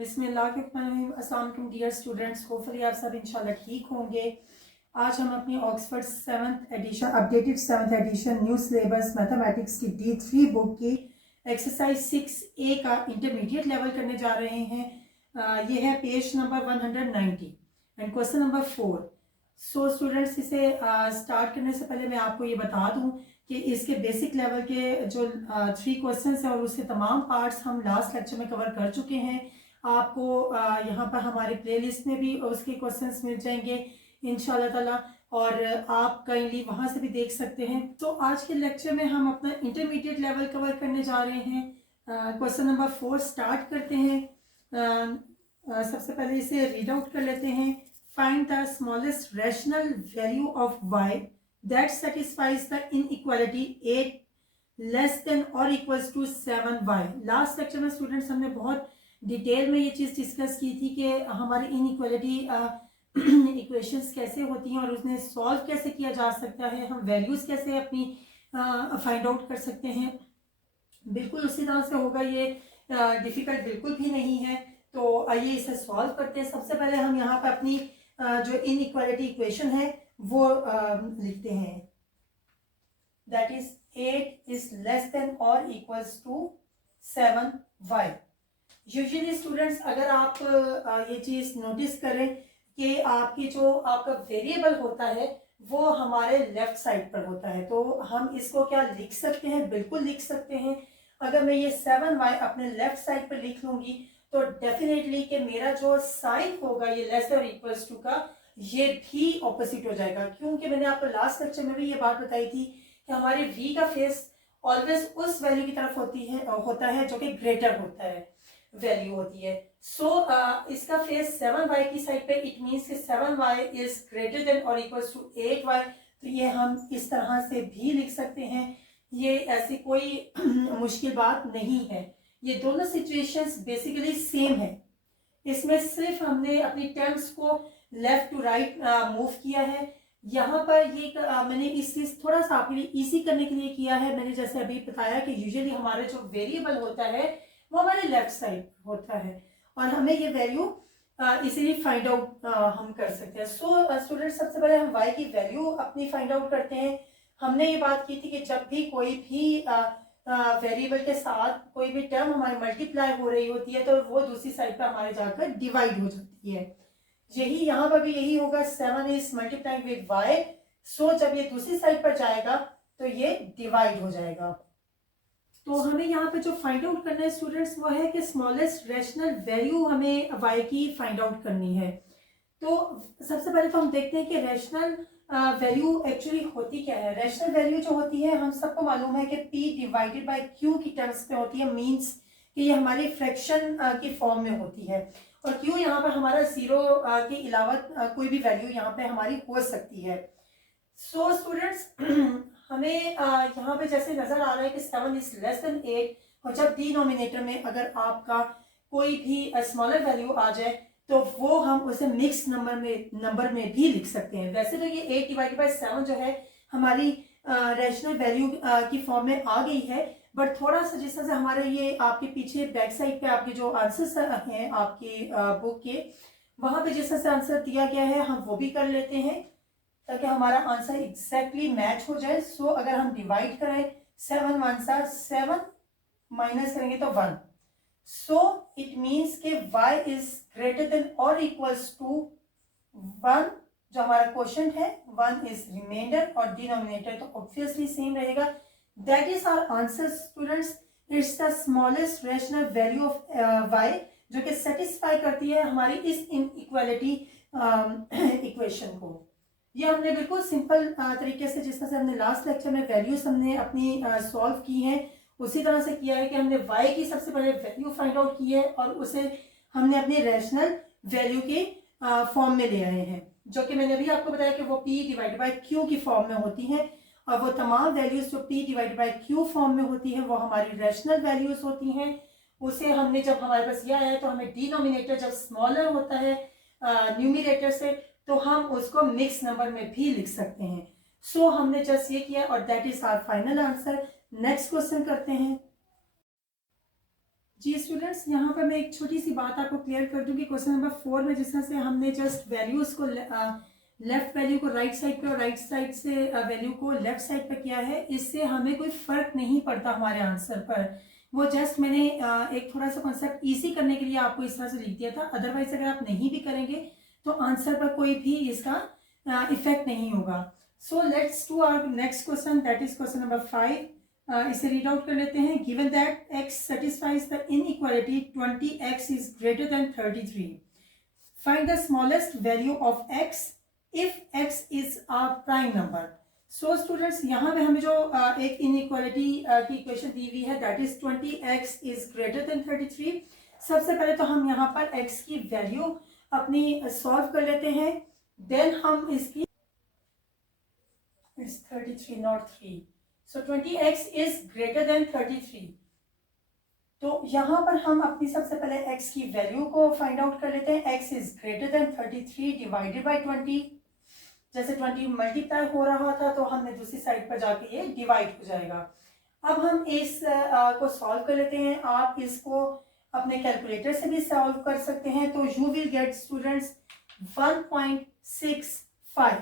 बिस्मिल्लाहिर्रहमानिर्रहीम। अस्सलाम वालेकुम डियर स्टूडेंट्स, होपफुली आप सब इंशाल्लाह ठीक होंगे। आज हम अपनी Oxford 7th edition updated 7th edition new syllabus mathematics की D3 बुक की एक्सरसाइज 6A का इंटरमीडिएट लेवल करने जा रहे हैं। ये है page number 190 and question number 4। So students, इसे स्टार्ट करने से पहले मैं आपको ये बता दूं कि इसके बेसिक लेवल के जो 3 क्वेश्चन हैं और उसके तमाम पार्ट्स हम लास्ट लेक्चर में कवर कर चुके हैं। आपको यहाँ पर हमारे प्लेलिस्ट में भी उसके क्वेश्चंस मिल जाएंगे इंशाल्लाह ताला, और आप काइंडली वहाँ से भी देख सकते हैं। तो आज के लेक्चर में हम अपना इंटरमीडिएट लेवल कवर करने जा रहे हैं। क्वेश्चन नंबर 4 स्टार्ट करते हैं। सबसे पहले इसे रीड आउट कर लेते हैं। Find the smallest rational value of y that satisfies the inequality 8 less than or equals to 7y। Last lecture में स्टूडेंट्स हमने बहुत डिटेल में ये चीज़ डिस्कस की थी कि हमारी इनइक्वालिटी इक्वेशंस कैसे होती हैं और उसने सॉल्व कैसे किया जा सकता है, हम वैल्यूज़ कैसे अपनी फाइंड आउट कर सकते हैं। बिल्कुल उसी तरह से होगा, ये डिफ़िकल्ट बिल्कुल भी नहीं है। तो आइए इसे सॉल्व करते हैं। सबसे पहले हम यहाँ पर अपनी जो इनइक्वालिटी इक्वेशन है वो लिखते हैं। That is 8 is less than or equals to 7y। Usually students, अगर आप ये चीज नोटिस करें कि आपकी जो आपका वेरिएबल होता है वो हमारे लेफ्ट साइड पर होता है, तो हम इसको क्या लिख सकते हैं? बिल्कुल लिख सकते हैं। अगर मैं ये 7y अपने लेफ्ट साइड पर लिख लूंगी तो डेफिनेटली कि मेरा जो साइन होगा ये लेस और इक्वल्स टू का, ये भी ऑपोजिट हो जाएगा। क्योंकि मैंने आपको लास्ट लेक्चर में भी ये बात बताई थी कि हमारे v का फेस ऑलवेज उस वैल्यू की तरफ होता है जो कि ग्रेटर होता है, वैल्यू होती है। सो इसका फेस 7y की साइड पे, इट मीन्स कि 7y इज ग्रेटर देन और इक्वल्स टू 8y। तो ये हम इस तरह से भी लिख सकते हैं, ये ऐसी कोई मुश्किल बात नहीं है। ये दोनों सिचुएशंस बेसिकली सेम है। इसमें सिर्फ हमने अपनी टर्म्स को लेफ्ट टू राइट मूव किया है। यहाँ पर ये मैंने इस चीज थोड़ा सा आपके लिए इजी करने के लिए किया है। मैंने जैसे अभी बताया कि यूजुअली हमारे जो वेरिएबल होता है वो हमारे लेफ्ट साइड होता है और हमें ये वैल्यू इसीलिए फाइंड आउट हम कर सकते हैं। सो स्टूडेंट, सबसे पहले हम y की वैल्यू अपनी फाइंड आउट करते हैं। हमने ये बात की थी कि जब भी कोई भी वेरिएबल के साथ कोई भी टर्म हमारी मल्टीप्लाई हो रही होती है तो वो दूसरी साइड पर हमारे जाकर डिवाइड हो जाती है। यही यहाँ पर भी यही होगा। 7 इज मल्टीप्लाइंग विद y, सो जब ये दूसरी साइड पर जाएगा तो ये डिवाइड हो जाएगा। तो हमें यहाँ पे जो फाइंड आउट करना है स्टूडेंट्स वो है कि स्मॉलेस्ट रैशनल वैल्यू हमें y की फाइंड आउट करनी है। तो सबसे पहले तो हम देखते हैं कि रैशनल वैल्यू एक्चुअली होती क्या है। रैशनल वैल्यू जो होती है, हम सबको मालूम है कि p डिवाइडेड बाय q की टर्म्स में होती है। मींस कि ये हमारी फ्रैक्शन की फॉर्म में होती है और q यहाँ पर हमारा 0 के अलावा कोई भी वैल्यू यहाँ पे हमारी हो सकती है। सो स्टूडेंट्स, हमें यहाँ पे जैसे नजर आ रहा है कि 7 इज लेस देन 8 और जब डिनोमिनेटर में अगर आपका कोई भी स्मॉलर वैल्यू आ जाए तो वो हम उसे मिक्स नंबर में भी लिख सकते हैं। वैसे तो ये 8 डिवाइडेड बाय 7 जो है हमारी रैशनल वैल्यू की फॉर्म में आ गई है, बट थोड़ा सा जिस तरह से हमारे ये आपके पीछे बैक साइड पे आपके जो आंसर्स हैं आपकी बुक के, वहां पे जिस तरह से आंसर दिया गया है हम वो भी कर लेते हैं ताकि हमारा आंसर एग्जैक्टली मैच हो जाए। सो अगर हम डिवाइड करें 7 1 7 माइनस करेंगे तो 1, सो इट मीन्स के y इज ग्रेटर देन और इक्वल्स टू 1। जो हमारा क्वेश्चन है 1 इज रिमाइंडर और डिनोमिनेटर तो ऑब्वियसली सेम रहेगा। That is our answer students. It's the smallest rational value of y जो कि सेटिस्फाई करती है हमारी इस इनइक्वालिटी इक्वेशन को। ये हमने बिल्कुल सिंपल तरीके से, जिस तरह से हमने लास्ट लेक्चर में वैल्यूज हमने अपनी सॉल्व की हैं, उसी तरह से किया है कि हमने y की सबसे पहले वैल्यू फाइंड आउट की है और उसे हमने अपनी रैशनल वैल्यू के फॉर्म में ले आए हैं, जो कि मैंने अभी आपको बताया कि वो p डिवाइड बाय q की फॉर्म में होती हैं और वो तमाम वैल्यूज जो p divide by q form में होती हैं वो हमारी रैशनल वैल्यूज होती हैं। उसे हमने जब हमारे पास यह आया तो हमें डिनोमिनेटर जब स्मॉलर होता है न्यूमिनेटर से तो हम उसको मिक्स नंबर में भी लिख सकते हैं। सो हमने जस्ट ये किया और that is our final answer. Next question करते हैं। जी स्टूडेंट्स, यहाँ पर मैं एक छोटी सी बात आपको क्लियर कर दूँ कि क्वेश्चन नंबर 4 में जिस तरह से हमने जस्ट वैल्यूज़ को लेफ्ट वैल्यू को राइट साइड पे और राइट साइड से वैल्यू को लेफ्ट साइड पे किया है, इससे हमें कोई फर्क नहीं पड़ता हमारे आंसर पर। वो जस्ट मैंने एक थोड़ा सा कॉन्सेप्ट ईजी करने के लिए आपको इस तरह से लिख दिया था। अदरवाइज अगर आप नहीं भी करेंगे तो आंसर पर कोई भी इसका इफेक्ट नहीं होगा। So let's do our next question, that is question number 5। इसे रीड आउट कर लेते हैं। Given that x satisfies the inequality 20x is greater than 33, find the smallest value of x if x is a prime number। So students, यहाँ पे हमें जो एक inequality की इक्वेशन दी हुई है, that is 20x is greater than 33। सबसे पहले तो हम यहाँ पर x की वैल्यू अपनी सॉल्व कर लेते हैं, देन हम इसकी it's 33 not 3। So 20x is greater than 33। तो यहाँ पर हम अपनी सबसे पहले x की वैल्यू को फाइंड आउट कर लेते हैं। x is greater than 33 divided by 20। जैसे 20 मल्टीप्लाई हो रहा था तो हमने दूसरी साइड पर जाके ये डिवाइड हो जाएगा। अब हम इस को सॉल्व कर लेते हैं। आप इसको अपने कैलकुलेटर से भी सॉल्व कर सकते हैं। तो यू विल गेट स्टूडेंट्स 1.65।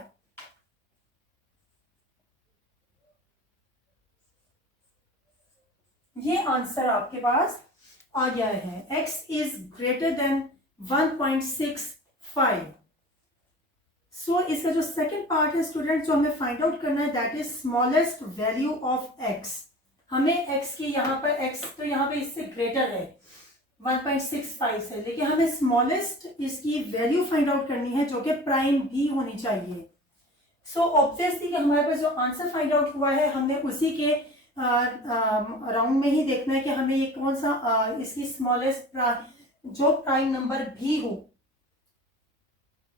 ये आंसर आपके पास आ गया है। x is greater then 1.65। सो इसका जो सेकंड पार्ट है स्टूडेंट, जो हमें फाइंड आउट करना है, that is smallest value of x। हमें x की यहाँ पर x तो यहाँ पे इससे ग्रेटर है 1.65 से, लेकिन हमें स्मॉलेस्ट इसकी वैल्यू फाइंड आउट करनी है जो कि प्राइम भी होनी चाहिए। सो ऑब्वियसली कि हमारे पास जो आंसर फाइंड आउट हुआ है, हमने उसी के राउंड में ही देखना है कि हमें ये कौन सा इसकी स्मॉलेस्ट जो प्राइम नंबर भी हो।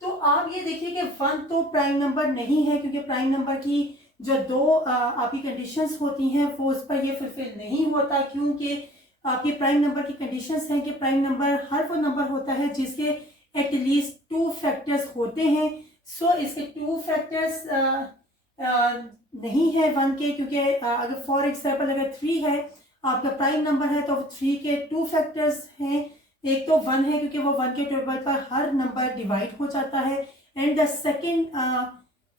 तो आप ये देखिए कि 1 तो प्राइम नंबर नहीं है, क्योंकि प्राइम नंबर की जो दो आपकी कंडीशंस होती हैं वो उस पर ये फुलफिल नहीं होता, क्योंकि आपके प्राइम नंबर की कंडीशंस हैं कि प्राइम नंबर हर वो नंबर होता है जिसके एटलीस्ट 2 फैक्टर्स होते हैं। सो इसके 2 फैक्टर्स नहीं है 1 के, क्योंकि अगर फॉर एग्जाम्पल अगर 3 है आपका प्राइम नंबर है तो 3 के 2 फैक्टर्स हैं। एक तो 1 है क्योंकि वो 1 के टेबल पर हर नंबर डिवाइड हो जाता है, and the second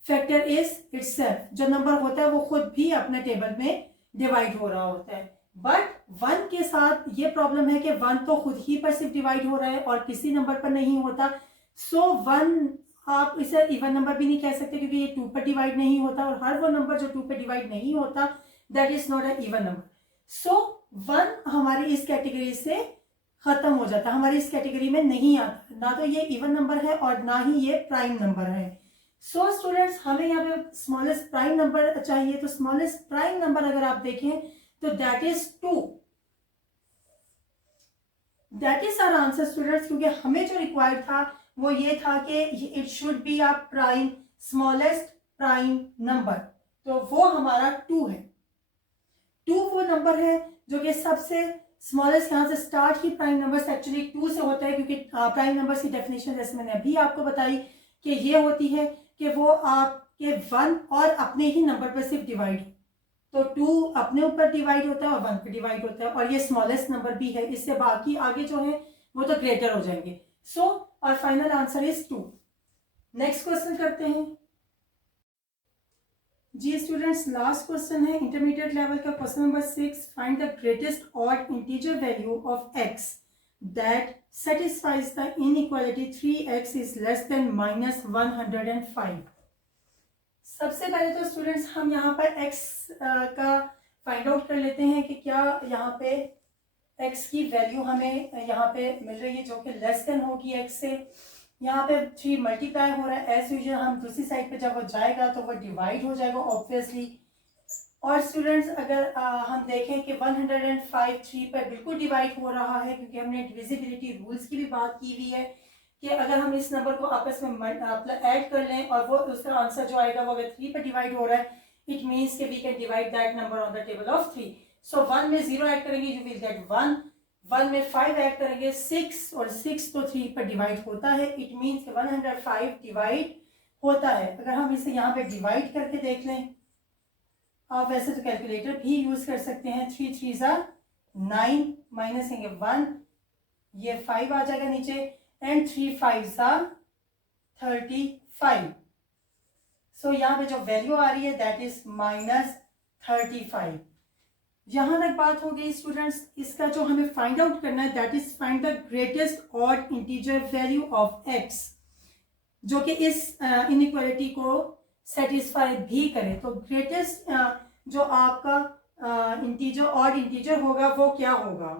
factor is itself, जो नंबर होता है वो खुद भी अपने टेबल में डिवाइड हो रहा होता है। बट 1 के साथ ये प्रॉब्लम है कि 1 तो खुद ही पर सिर्फ डिवाइड हो रहा है और किसी नंबर पर नहीं होता। सो 1 आप इसे इवन नंबर भी नहीं कह सकते, क्योंकि ये 2 पर डिवाइड नहीं होता, और हर वो नंबर जो 2 पर डिवाइड नहीं होता that is not a even number. So 1 हमारी इस कैटेगरी से खत्म हो जाता है, हमारी इस कैटेगरी में नहीं आता। ना तो ये इवन नंबर है और ना ही ये प्राइम नंबर है। सो स्टूडेंट्स, हमें यहाँ पे स्मॉलेस्ट प्राइम नंबर चाहिए। तो स्मॉलेस्ट प्राइम नंबर अगर आप देखें तो that is 2। That is our answer students, क्योंकि हमें जो रिक्वायर्ड था वो ये था कि it should be a prime, smallest prime number. तो वो हमारा 2 है। 2 वो नंबर है जो कि सबसे स्मॉलेस्ट, यहाँ से स्टार्ट ही प्राइम नंबर्स एक्चुअली 2 से होता है, क्योंकि प्राइम नंबर्स की डेफिनेशन जैसे मैंने अभी आपको बताई कि ये होती है कि वो आपके 1 और अपने ही नंबर पर सिर्फ डिवाइड, तो 2 अपने ऊपर डिवाइड होता है और 1 पे डिवाइड होता है, और ये स्मॉलेस्ट नंबर भी है। इससे बाकी आगे जो है वो तो ग्रेटर हो जाएंगे। सो और final answer is 2। Next question करते हैं जी स्टूडेंट्स। लास्ट क्वेश्चन है इंटरमीडिएट लेवल का, question number 6। Find the greatest odd integer value of x that satisfies the inequality 3x is less then -105। सबसे पहले तो स्टूडेंट्स हम यहाँ पर x का फाइंड आउट कर लेते हैं कि क्या यहाँ पे x की वैल्यू हमें यहाँ पे मिल रही है जो कि लेस देन होगी x से। यहाँ पे 3 मल्टीप्लाई हो रहा है, एज यूजुअल हम दूसरी साइड पे जब वो जाएगा तो वो डिवाइड हो जाएगा ऑब्वियसली। और स्टूडेंट्स अगर हम देखें कि 105 3 पर बिल्कुल डिवाइड हो रहा है, क्योंकि हमने डिविजिबिलिटी रूल्स की भी बात की हुई है कि अगर हम इस नंबर को आपस में ऐड कर लें और वो उसका आंसर जो आएगा वो अगर 3 पर डिवाइड हो रहा है, इट मीन्स कि we can divide that number on the table of 3। So 1 में 0 ऐड करेंगे यू विल गेट 1, 1 में 5 ऐड करेंगे 6, और 6 तो 3 पर डिवाइड होता है, इट मीन्स 105 डिवाइड होता है। अगर हम इसे यहाँ पे डिवाइड करके देख लें, आप वैसे तो कैलकुलेटर भी यूज कर सकते हैं। 3 3 9, माइनस करेंगे 1, ये 5 आ जाएगा नीचे, एंड 3 5s are 35। सो यहाँ पे जो वैल्यू आ रही है दैट इज -35। यहां तक बात हो गई स्टूडेंट्स। इसका जो हमें फाइंड आउट करना है that is find the greatest odd integer value of x, जो कि इस इनइक्वालिटी को सेटिस्फाई भी करे। तो ग्रेटेस्ट जो आपका इंटीजर ऑड इंटीजर होगा वो क्या होगा,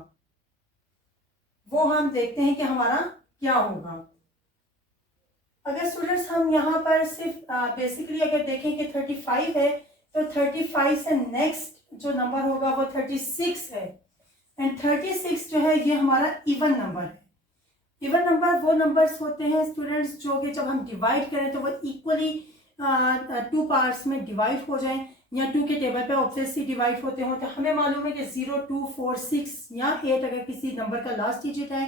वो हम देखते हैं कि हमारा क्या होगा। अगर स्टूडेंट्स हम यहाँ पर सिर्फ बेसिकली अगर देखें कि 35 है, तो 35 से नेक्स्ट जो नंबर होगा वो 36 है, एंड 36 जो है ये हमारा इवन नंबर है। इवन नंबर वो नंबर्स होते हैं स्टूडेंट्स जो कि जब हम डिवाइड करें तो वो इक्वली 2 पार्ट्स में डिवाइड हो जाएं, या 2 के टेबल पे ऑब्वियसली डिवाइड होते हो। तो हमें मालूम है कि 0, 2, 4, 6 या 8 अगर किसी नंबर का लास्ट डिजिट है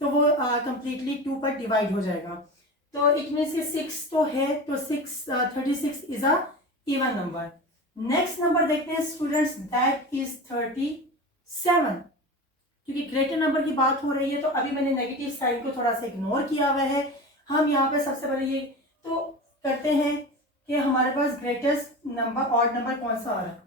तो वो कंप्लीटली 2 पर डिवाइड हो जाएगा। तो इट मीन से 6 तो है, तो 36 is a even number. Next number देखते हैं स्टूडेंट्स, दैट इज 37। क्योंकि ग्रेटर नंबर की बात हो रही है तो अभी मैंने नेगेटिव साइन को थोड़ा सा इग्नोर किया हुआ है। हम यहाँ पे सबसे पहले ये तो करते हैं कि हमारे पास ग्रेटेस्ट नंबर ऑड नंबर कौन सा आ रहा है,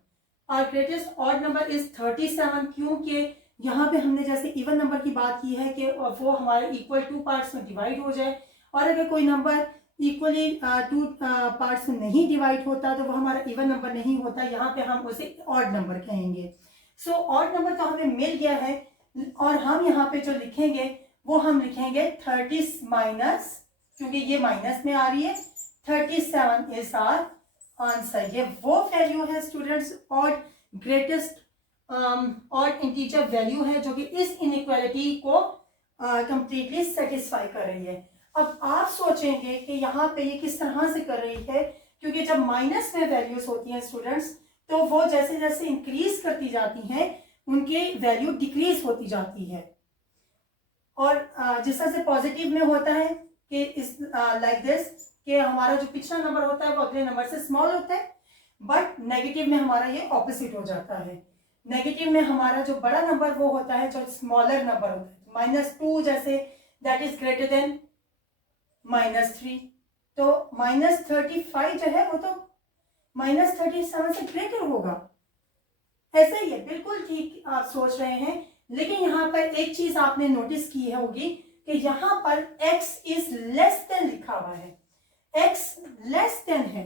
और ग्रेटेस्ट ऑड नंबर इज 37, क्योंकि यहाँ पे हमने जैसे इवन नंबर की बात की है कि वो हमारे इक्वल 2 पार्ट्स में डिवाइड हो जाए, और अगर कोई नंबर इक्वली 2 पार्ट्स में नहीं डिवाइड होता तो वो हमारा इवन नंबर नहीं होता, यहाँ पे हम उसे ऑड नंबर कहेंगे। सो ऑड नंबर तो हमें मिल गया है, और हम यहाँ पे जो लिखेंगे वो हम लिखेंगे 30 माइनस, क्योंकि ये माइनस में आ रही है, 37 इज आवर आंसर। ये वो वैल्यू है students, odd greatest odd integer value है जो कि इस इनइक्वालिटी को कंप्लीटली सेटिस्फाई कर रही है। अब आप सोचेंगे कि यहाँ पे ये किस तरह से कर रही है, क्योंकि जब माइनस में वैल्यूज होती हैं स्टूडेंट्स तो वो जैसे जैसे इंक्रीज करती जाती हैं उनकी वैल्यू डिक्रीज होती जाती है, और जिस तरह से पॉजिटिव में होता है कि इस लाइक दिस कि हमारा जो पिछला नंबर होता है वो अगले नंबर से स्मॉल होता है, बट नेगेटिव में हमारा ये ऑपोजिट हो जाता है। नेगेटिव में हमारा जो बड़ा नंबर वो होता है जो स्मॉलर नंबर होता है, -2 जैसे दैट इज ग्रेटर देन -3, तो -35 जो है वो तो -37 से ग्रेटर होगा। ऐसा ही है, बिल्कुल ठीक आप सोच रहे हैं। लेकिन यहाँ पर एक चीज आपने नोटिस की है होगी कि यहाँ पर x इज लेस देन लिखा हुआ है, x लेस देन है।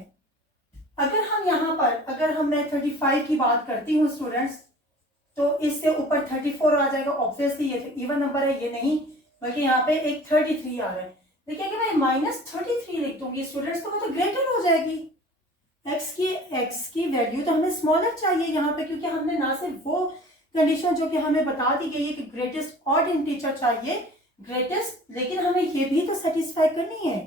अगर हम यहाँ पर अगर मैं 35 की बात करती हूँ स्टूडेंट्स, तो इससे ऊपर 34 आ जाएगा, ऑब्वियसली ये तो इवन नंबर है, ये नहीं, बल्कि यहाँ पे एक 33 आ रहा है। लेकिन अगर मैं -33 लिख दूंगी स्टूडेंट्स तो वो तो ग्रेटर हो जाएगी। x की वैल्यू तो हमें स्मॉलर चाहिए यहाँ पे, क्योंकि हमने ना सिर्फ वो कंडीशन जो कि हमें बता दी गई है कि ग्रेटेस्ट ऑड इंटीजर चाहिए ग्रेटेस्ट, लेकिन हमें ये भी तो सेटिस्फाई करनी है।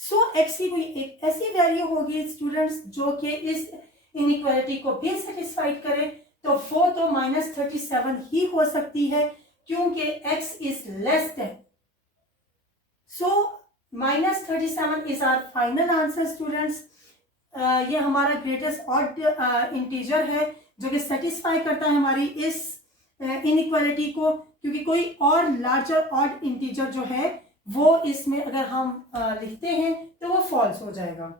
सो x की कोई एक ऐसी वैल्यू होगी स्टूडेंट्स जो कि इस इनइक्वालिटी को भी सेटिस्फाई करे, तो वो तो -37 ही हो सकती है, क्योंकि x is less than. So -37 is our final answer students. ये हमारा ग्रेटेस्ट ऑड इंटीजर है जो कि सेटिस्फाई करता है हमारी इस इनइक्वालिटी को, क्योंकि कोई और लार्जर ऑड इंटीजर जो है वो इसमें अगर हम लिखते हैं तो वो फॉल्स हो जाएगा,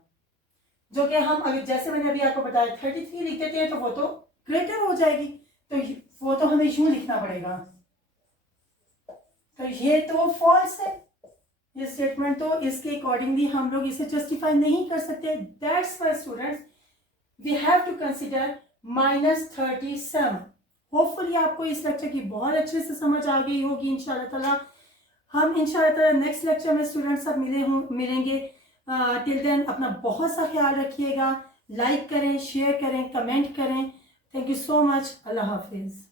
जो कि हम अभी जैसे मैंने अभी आपको बताया 33 लिख देते हैं तो वो तो ग्रेटर हो जाएगी, तो वो तो हमें यूं लिखना पड़ेगा, तो ये तो फॉल्स है ये स्टेटमेंट, तो इसके अकॉर्डिंगली हम लोग इसे जस्टिफाई नहीं कर सकते। That's why students we have to consider -37। Hopefully आपको इस लेक्चर की बहुत अच्छे से समझ आ गई होगी इंशाल्लाह ताला। हम इंशाल्लाह ताला नेक्स्ट लेक्चर में स्टूडेंट्स सब मिलेंगे। टिल देन अपना बहुत सा ख्याल रखिएगा, लाइक करें, शेयर करें, कमेंट करें। Thank you so much. अल्लाह हाफिज़।